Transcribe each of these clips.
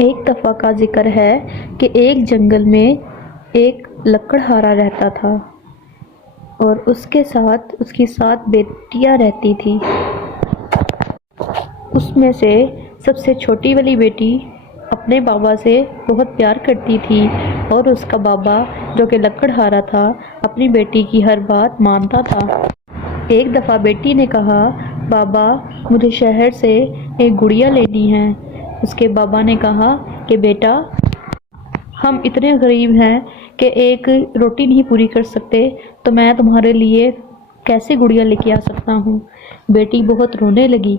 ایک دفعہ کا ذکر ہے کہ ایک جنگل میں ایک لکڑہارا رہتا تھا اور اس کی 7 بیٹیاں رہتی تھی۔ اس میں سے سب سے چھوٹی والی بیٹی اپنے بابا سے بہت پیار کرتی تھی اور اس کا بابا جو کہ لکڑہارا تھا اپنی بیٹی کی ہر بات مانتا تھا۔ ایک دفعہ بیٹی نے کہا، بابا مجھے شہر سے ایک گڑیا لینی ہے۔ اس کے بابا نے کہا کہ بیٹا ہم اتنے غریب ہیں کہ ایک روٹی نہیں پوری کر سکتے، تو میں تمہارے لیے کیسے گڑیا لے کے آ سکتا ہوں۔ بیٹی بہت رونے لگی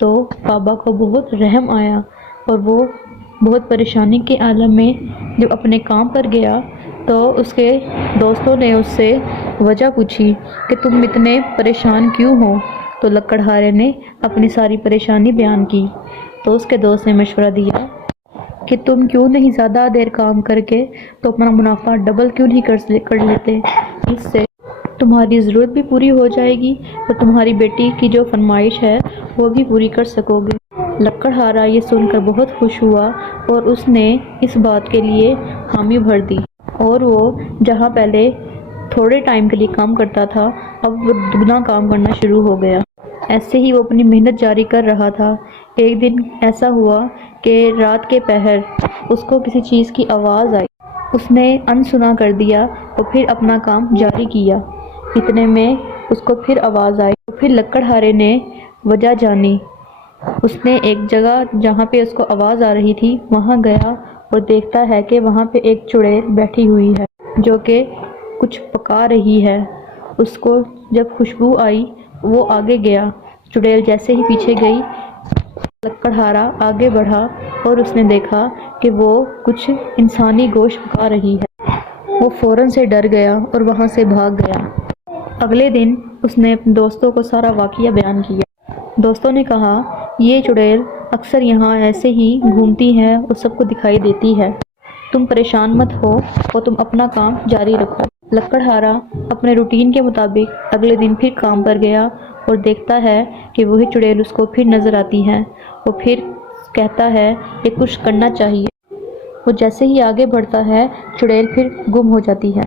تو بابا کو بہت رحم آیا اور وہ بہت پریشانی کے عالم میں جب اپنے کام پر گیا تو اس کے دوستوں نے اس سے وجہ پوچھی کہ تم اتنے پریشان کیوں ہو، تو لکڑہارے نے اپنی ساری پریشانی بیان کی۔ تو اس کے دوست نے مشورہ دیا کہ تم کیوں نہیں زیادہ دیر کام کر کے تو اپنا منافع ڈبل کیوں نہیں کر لیتے، اس سے تمہاری ضرورت بھی پوری ہو جائے گی اور تمہاری بیٹی کی جو فرمائش ہے وہ بھی پوری کر سکو گے۔ لکڑہارا یہ سن کر بہت خوش ہوا اور اس نے اس بات کے لیے حامی بھر دی، اور وہ جہاں پہلے تھوڑے ٹائم کے لیے کام کرتا تھا اب وہ دگنا کام کرنا شروع ہو گیا۔ ایسے ہی وہ اپنی محنت جاری کر رہا تھا۔ ایک دن ایسا ہوا کہ رات کے پہر اس کو کسی چیز کی آواز آئی، اس نے انسنا کر دیا اور پھر اپنا کام جاری کیا۔ اتنے میں اس کو پھر آواز آئی، پھر لکڑہارے نے وجہ جانی۔ اس نے ایک جگہ جہاں پہ اس کو آواز آ رہی تھی وہاں گیا اور دیکھتا ہے کہ وہاں پہ ایک چڑیل بیٹھی ہوئی ہے جو کہ کچھ پکا رہی ہے۔ اس کو جب خوشبو آئی وہ آگے گیا، چڑیل جیسے ہی پیچھے گئی لکڑہارا آگے بڑھا اور اس نے دیکھا کہ وہ کچھ انسانی گوشت پکا رہی ہے۔ وہ فوراً سے ڈر گیا اور وہاں سے بھاگ گیا۔ اگلے دن اس نے اپنے دوستوں کو سارا واقعہ بیان کیا۔ دوستوں نے کہا، یہ چڑیل اکثر یہاں ایسے ہی گھومتی ہے اور سب کو دکھائی دیتی ہے، تم پریشان مت ہو اور تم اپنا کام جاری رکھو۔ لکڑہارا اپنے روٹین کے مطابق اگلے دن پھر کام پر گیا اور دیکھتا ہے کہ وہی چڑیل اس کو پھر نظر آتی ہے۔ وہ پھر کہتا ہے کہ کچھ کرنا چاہیے۔ وہ جیسے ہی آگے بڑھتا ہے چڑیل پھر گم ہو جاتی ہے۔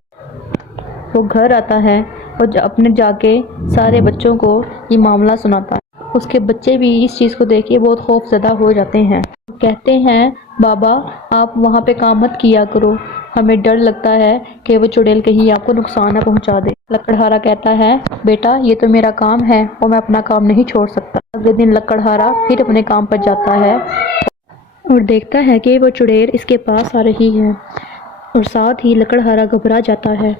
وہ گھر آتا ہے اور اپنے جا کے سارے بچوں کو یہ معاملہ سناتا ہے۔ اس کے بچے بھی اس چیز کو دیکھ کے بہت خوف زدہ ہو جاتے ہیں، کہتے ہیں بابا آپ وہاں پہ کام مت کیا کرو، ہمیں ڈر لگتا ہے کہ وہ چڑیل کہیں آپ کو نقصان نہ پہنچا دے۔ لکڑہارا کہتا ہے، بیٹا یہ تو میرا کام ہے اور میں اپنا کام نہیں چھوڑ سکتا۔ اگلے دن لکڑہارا پھر اپنے کام پر جاتا ہے اور دیکھتا ہے کہ وہ چڑیل اس کے پاس آ رہی ہے اور ساتھ ہی لکڑہارا گھبرا جاتا ہے۔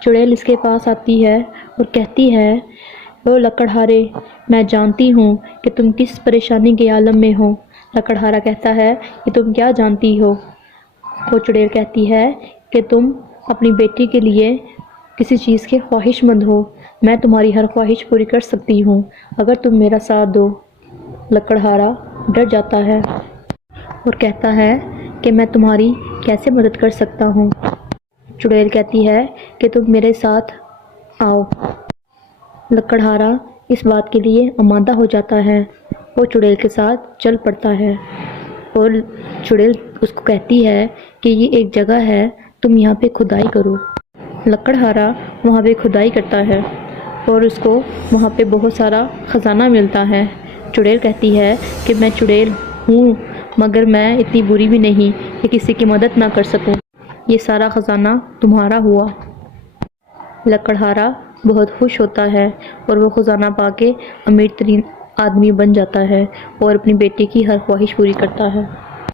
چڑیل اس کے پاس آتی ہے اور کہتی ہے، او لکڑہارے میں جانتی ہوں کہ تم کس پریشانی کے عالم میں ہو۔ لکڑہارا کہتا ہے کہ تم کیا جانتی ہو؟ وہ چڑیل کہتی ہے کہ تم اپنی بیٹی کے لیے کسی چیز کے خواہش مند ہو، میں تمہاری ہر خواہش پوری کر سکتی ہوں اگر تم میرا ساتھ دو۔ لکڑہارا ڈر جاتا ہے اور کہتا ہے کہ میں تمہاری کیسے مدد کر سکتا ہوں؟ چڑیل کہتی ہے کہ تم میرے ساتھ آؤ۔ لکڑہارا اس بات کے لیے آمادہ ہو جاتا ہے، وہ چڑیل کے ساتھ چل پڑتا ہے اور چڑیل اس کو کہتی ہے کہ یہ ایک جگہ ہے، تم یہاں پہ کھدائی کرو۔ لکڑہارا وہاں پہ کھدائی کرتا ہے اور اس کو وہاں پہ بہت سارا خزانہ ملتا ہے۔ چڑیل کہتی ہے کہ میں چڑیل ہوں مگر میں اتنی بری بھی نہیں کہ کسی کی مدد نہ کر سکوں، یہ سارا خزانہ تمہارا ہوا۔ لکڑہارا بہت خوش ہوتا ہے اور وہ خزانہ پا کے امیر ترین آدمی بن جاتا ہے اور اپنی بیٹی کی ہر خواہش پوری کرتا ہے۔